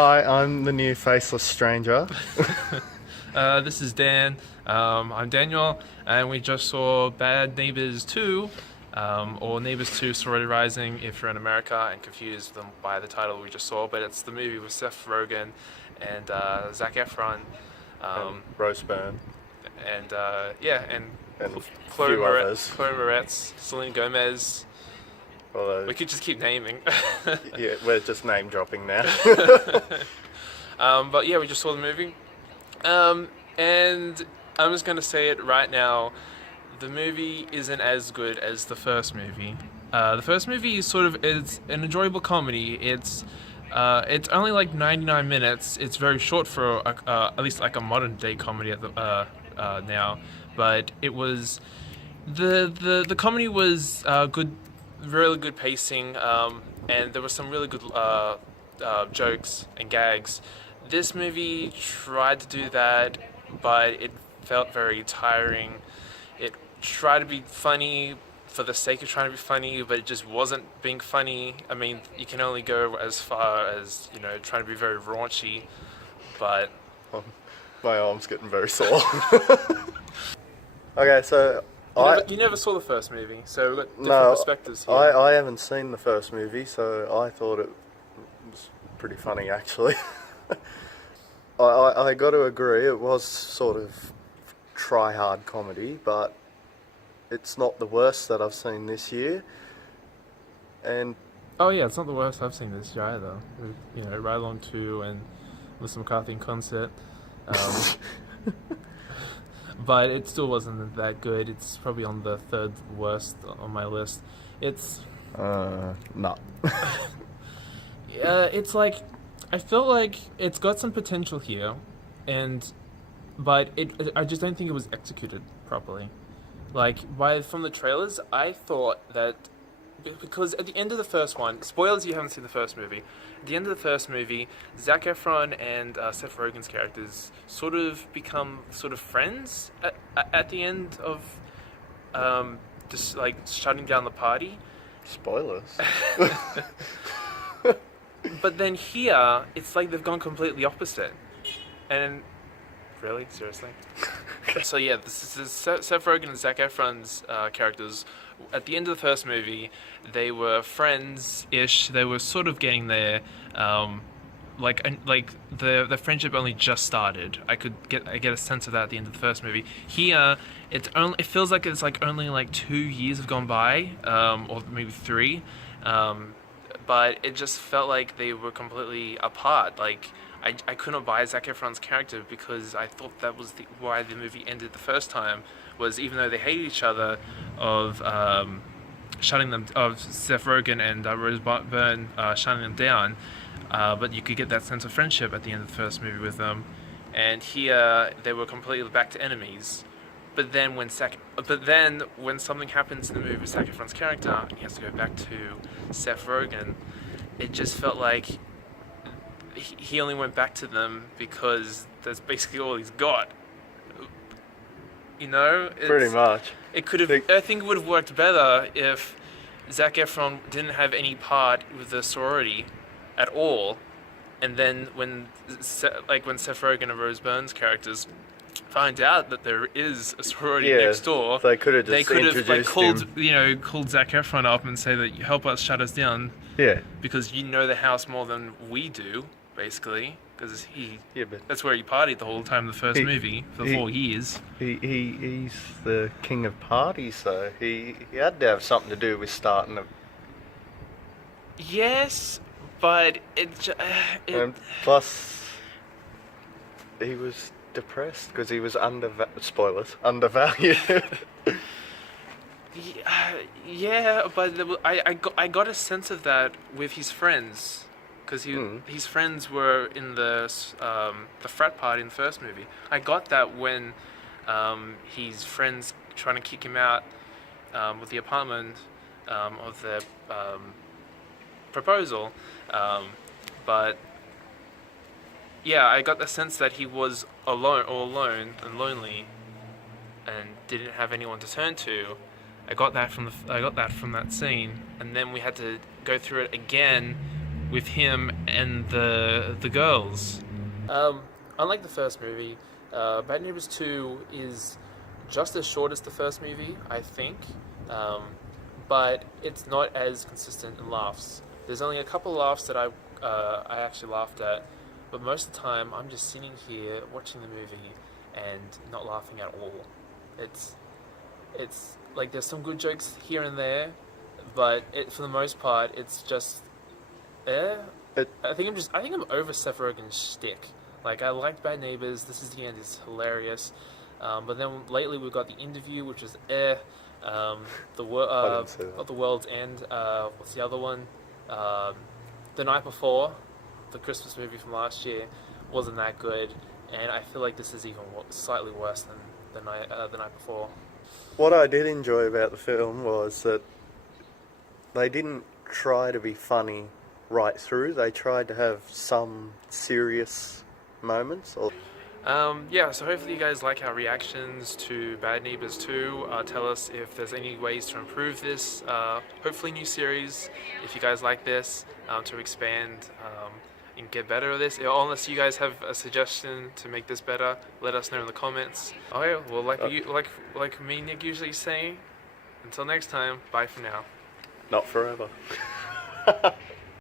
Hi, I'm the new faceless stranger. This is Dan. I'm Daniel, and we just saw Bad Neighbours 2, or Neighbours 2 Sorority Rising if you're in America and confused them by the title we just saw. But it's the movie with Seth Rogen and Zac Efron, And um, roast burn and and a Chloe, few others. Chloe Moretz, Selena Gomez. Although, We could just keep naming. yeah, we're just name dropping now. But yeah, we just saw the movie. And I'm just gonna say it right now. The movie isn't as good as the first movie. The first movie is it's an enjoyable comedy. It's only like 99 minutes. It's very short for at least like a modern day comedy at now. But it was the comedy was good, really good pacing, and there were some really good jokes and gags. This movie tried to do that, but it felt very tiring. It tried to be funny for the sake of trying to be funny, but it just wasn't being funny. I mean, you can only go as far as, trying to be very raunchy, but My arm's getting very sore. Okay, so you never saw the first movie, so we've got different no, perspectives here. I haven't seen the first movie, so I thought it was pretty funny actually. I got to agree, it was sort of try-hard comedy, but it's not the worst that I've seen this year. And Oh yeah, it's not the worst I've seen this year either. With, Ride Along 2 and Melissa McCarthy in concert. But it still wasn't that good. It's probably on the third worst on my list. It's no. it's like I feel like it's got some potential here, but I just don't think it was executed properly. Like from the trailers, I thought that because at the end of the first one, spoilers, you haven't seen the first movie. At the end of the first movie, Zac Efron and Seth Rogen's characters sort of become sort of friends at the end of just like shutting down the party. Spoilers. But then here, it's like they've gone completely opposite. And really, seriously. So yeah, this is Seth Rogen and Zac Efron's characters. At the end of the first movie, they were friends-ish. They were sort of getting there. The friendship only just started. I get a sense of that at the end of the first movie. Here, it feels like it's like only like 2 years have gone by, or maybe 3. But it just felt like they were completely apart. Like I couldn't buy Zac Efron's character because I thought that was why the movie ended the first time, was even though they hated each other, of Seth Rogen and Rose Byrne shutting them down, but you could get that sense of friendship at the end of the first movie with them, and here they were completely back to enemies. But then when something happens in the movie with Zac Efron's character, and he has to go back to Seth Rogen, it just felt like he only went back to them because that's basically all he's got. Pretty much. It could have. I think it would have worked better if Zac Efron didn't have any part with the sorority at all, and then when Seth Rogen and Rose Byrne's characters find out that there is a sorority next door, they could have just they could have introduced him. called Zac Efron up and say that, help us shut us down. Yeah. Because you know the house more than we do, basically. Because but that's where he partied the whole time in the first movie for 4 years. he's the king of parties, so he had to have something to do with starting a. Yes, but And plus, he was depressed because he was undervalued. Yeah, but I got a sense of that with his friends, because his friends were in the frat party in the first movie. I got that when his friends trying to kick him out with the apartment of the proposal, but yeah, I got the sense that he was all alone and lonely, and didn't have anyone to turn to. I got that from that scene, and then we had to go through it again with him and the girls. Unlike the first movie, Bad Neighbours 2 is just as short as the first movie, I think, but it's not as consistent in laughs. There's only a couple laughs that I actually laughed at, but most of the time I'm just sitting here watching the movie and not laughing at all. It's like there's some good jokes here and there, but for the most part it's just It, I think I'm over Seth Rogen's shtick. Like, I liked Bad Neighbours. This is the End is hilarious, but then lately we've got The Interview, which is I the didn't see that. The World's End. What's the other one? The Night Before, the Christmas movie from last year, wasn't that good, and I feel like this is even slightly worse than the night before. What I did enjoy about the film was that they didn't try to be funny right through. They tried to have some serious moments. Yeah, so hopefully you guys like our reactions to Bad Neighbours 2. Tell us if there's any ways to improve this. Hopefully new series, if you guys like this, to expand and get better at this. Unless you guys have a suggestion to make this better, let us know in the comments. Okay, well, like me and Nick usually say, until next time, bye for now. Not forever.